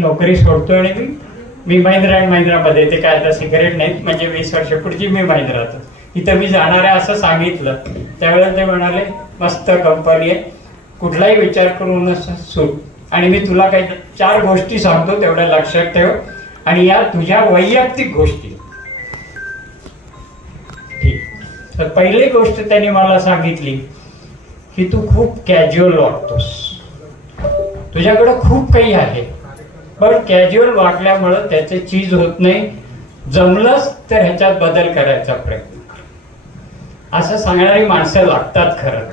नोकरी सोडतो आणि मी महिंद्रा अँड महिंद्रामध्ये, ते काय आता सिगरेट नाहीत, म्हणजे 20 वर्षापूर्वी मी महिंद्रात इथं मी जाणार आहे असं सांगितलं. त्यावेळेला ते म्हणाले मस्त कंपनी आहे, कुठलाही विचार करून सूट, आणि मी तुला काही 4 गोष्टी सांगतो तेवढ्या लक्षात ठेव, आणि या तुझ्या वैयक्तिक गोष्टी. ठीक. तर पहिली गोष्ट त्यांनी मला सांगितली की तू खूप कॅज्युअल वागतोस, तुझ्याकडे खूप काही आहे, पण कॅज्युअल वागल्यामुळं त्याचे चीज होत नाही, जमलंच तर ह्याच्यात बदल करायचा प्रयत्न कर. असं सांगणारी माणसं लागतात खरं.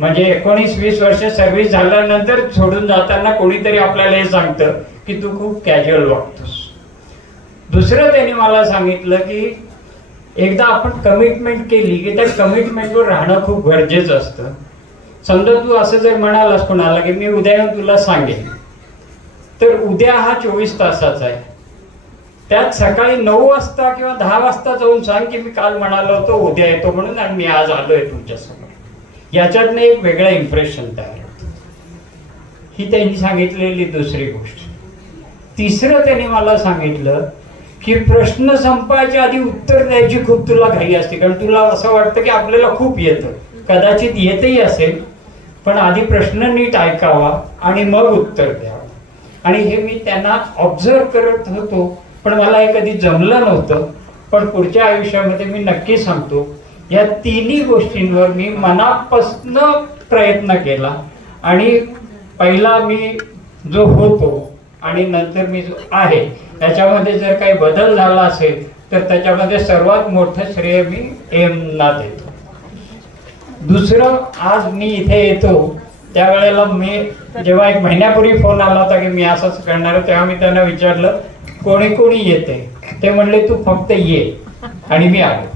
म्हणजे 19-20 वर्ष सर्व्हिस झाल्यानंतर सोडून जाताना कोणीतरी आपल्याला हे सांगतं की तू खूप कॅज्युअल वागतोस. दुसरं त्यांनी मला सांगितलं की एकदा आपण कमिटमेंट केली की त्या कमिटमेंटवर राहणं खूप गरजेचं असतं. समजा तू असं जर म्हणालास कोणाला की मी उद्या येऊन तुला सांगेन, तर उद्या हा 24 तासाचा आहे, त्यात सकाळी 9 वाजता किंवा 10 वाजता जाऊन सांग की मी काल म्हणालो होतो उद्या येतो म्हणून आणि मी आज आलोय तुमच्यासमोर. याच्यातनं एक वेगळं इम्प्रेशन तयार होतं. ही त्यांनी सांगितलेली दुसरी गोष्ट. तिसरं त्यांनी मला सांगितलं की प्रश्न संपायच्या आधी उत्तर द्यायची खूप तुला घाई असते, कारण तुला असं वाटतं की आपल्याला खूप येतं, कदाचित येतही असेल, पण आधी प्रश्न नीट ऐकावा आणि मग उत्तर द्यावं. आणि हे मी त्यांना ऑब्झर्व करत होतो, पण मला हे कधी जमलं नव्हतं. पण पुढच्या आयुष्यामध्ये मी नक्की सांगतो या तिन्ही गोष्टींवर मी मनापासून प्रयत्न केला. आणि पहिला मी जो होतो आणि नंतर मी जो आहे त्याच्यामध्ये जर काही बदल झाला असेल तर त्याच्यामध्ये सर्वात मोठं श्रेय मी एमना देतो. दुसरं, आज मी इथे येतो त्यावेळेला मी जेव्हा 1 महिन्यापूर्वी फोन आला होता की मी असंच करणार, तेव्हा मी त्यांना विचारलं कोणी कोणी येते, ते म्हणले तू फक्त ये, आणि मी आलो.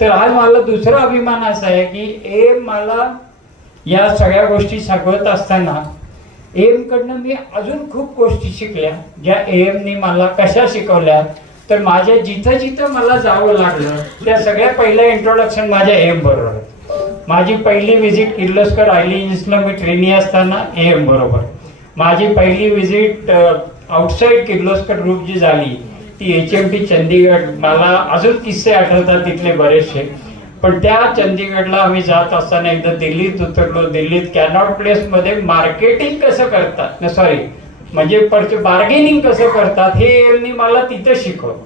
तर आज मला दुसरा अभिमान असा आहे की एम मला या सगळ्या गोष्टी सांगत असताना एम कडनं मी अजून खूप गोष्टी शिकल्या, ज्या एमनी मला कशा शिकवल्या. तर माझ्या जिथं जिथं मला जावं लागलं त्या सगळ्या पहिलं इंट्रोडक्शन माझ्या एम बरोबर. माझी पहिली विजिट किर्लोस्कर ऑइल इंजिन्सला मी ट्रेनी असताना एम बरोबर. माझी पहिली विजिट आउटसाइड किर्लोस्कर ग्रुप जी झाली ती HMT चंदीगड. मला अजून किस्से आठवतात तिथले बरेचसे, पण त्या चंदीगडला आम्ही जात असताना एकदा दिल्लीत उतरलो. दिल्लीत कॅनॉट प्लेस मध्ये मार्केटिंग कसं करतात, म्हणजे बार्गेनिंग कसं करतात हे एमनी मला तिथं शिकवलं.